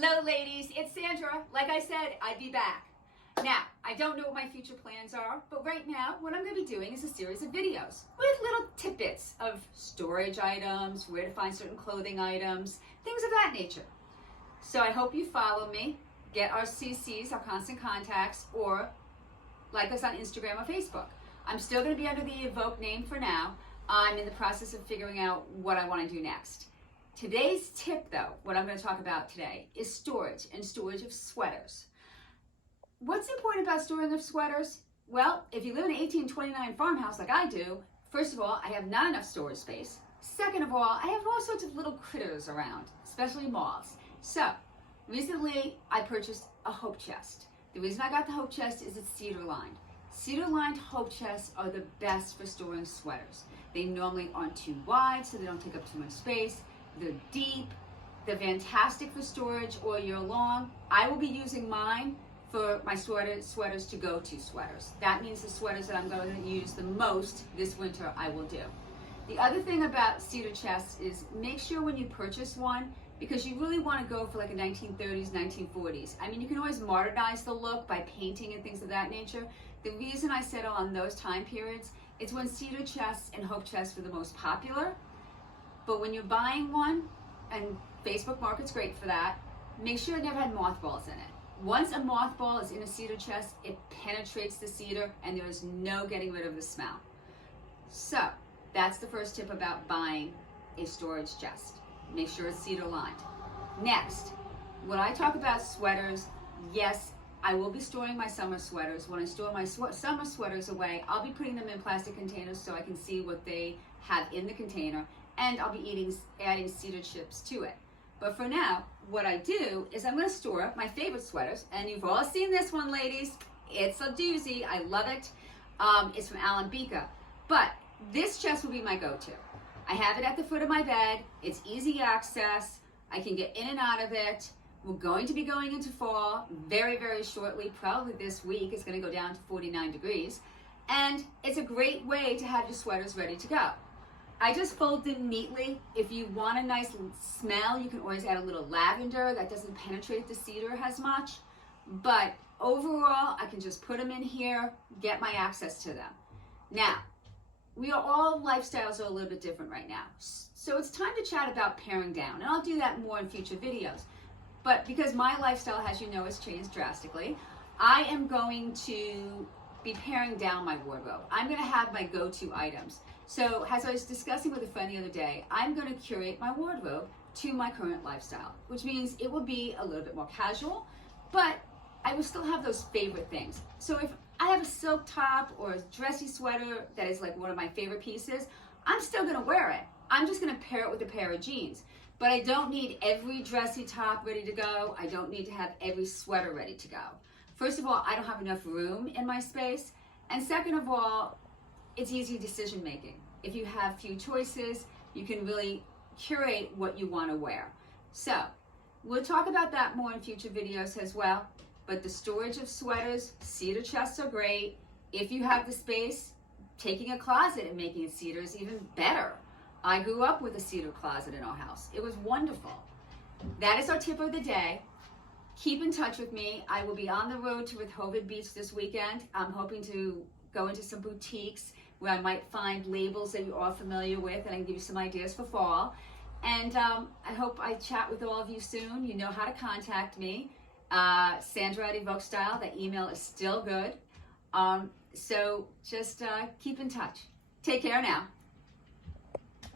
Hello ladies, it's Sandra. Like I said, I'd be back. Now, I don't know what my future plans are, but right now what I'm going to be doing is a series of videos with little tidbits of storage items, where to find certain clothing items, things of that nature. So I hope you follow me, get our CCs, our constant contacts, or like us on Instagram or Facebook. I'm still going to be under the Evoke name for now. I'm in the process of figuring out what I want to do next. Today's tip, though, what I'm going to talk about today, is storage and storage of sweaters. What's important about storing of sweaters? Well, if you live in an 1829 farmhouse like I do, first of all, I have not enough storage space. Second of all, I have all sorts of little critters around, especially moths. So, recently I purchased a hope chest. The reason I got the hope chest is it's cedar lined. Cedar lined hope chests are the best for storing sweaters. They normally aren't too wide, so they don't take up too much space. They're deep, they're fantastic for storage all year long. I will be using mine for my sweaters to go-to sweaters. That means the sweaters that I'm going to use the most this winter, I will do. The other thing about cedar chests is make sure when you purchase one, because you really want to go for like a 1930s, 1940s. I mean, you can always modernize the look by painting and things of that nature. The reason I settle on those time periods is when cedar chests and hope chests were the most popular. But when you're buying one, and Facebook Market's great for that, make sure it never had mothballs in it. Once a mothball is in a cedar chest, it penetrates the cedar and there is no getting rid of the smell. So that's the first tip about buying a storage chest. Make sure it's cedar lined. Next, when I talk about sweaters, yes, I will be storing my summer sweaters. When I store my summer sweaters away, I'll be putting them in plastic containers so I can see what they have in the container. And I'll be adding cedar chips to it. But for now, what I do is I'm going to store my favorite sweaters, and you've all seen this one, ladies. It's a doozy. I love it. It's from Alambika. But this chest will be my go-to. I have it at the foot of my bed. It's easy access. I can get in and out of it. We're going to be going into fall very, very shortly. Probably this week. It's going to go down to 49 degrees. And it's a great way to have your sweaters ready to go. I just fold them neatly. If you want a nice smell, you can always add a little lavender. That doesn't penetrate the cedar as much. But overall, I can just put them in here, get my access to them. Now, all lifestyles are a little bit different right now. So it's time to chat about paring down. And I'll do that more in future videos. But because my lifestyle, as you know, has changed drastically, I am going to be paring down my wardrobe. I'm going to have my go-to items. So as I was discussing with a friend the other day, I'm going to curate my wardrobe to my current lifestyle, which means it will be a little bit more casual, but I will still have those favorite things. So if I have a silk top or a dressy sweater that is like one of my favorite pieces, I'm still going to wear it. I'm just going to pair it with a pair of jeans. But I don't need every dressy top ready to go. I don't need to have every sweater ready to go. First of all, I don't have enough room in my space. And second of all, it's easy decision making. If you have few choices, you can really curate what you want to wear. So we'll talk about that more in future videos as well. But the storage of sweaters, cedar chests are great. If you have the space, taking a closet and making it cedar is even better. I grew up with a cedar closet in our house. It was wonderful. That is our tip of the day. Keep in touch with me. I will be on the road to Rehoboth Beach this weekend. I'm hoping to go into some boutiques where I might find labels that you're all familiar with, and I can give you some ideas for fall. And I hope I chat with all of you soon. You know how to contact me. Sandra at Evoke Style. That email is still good. So just keep in touch. Take care now.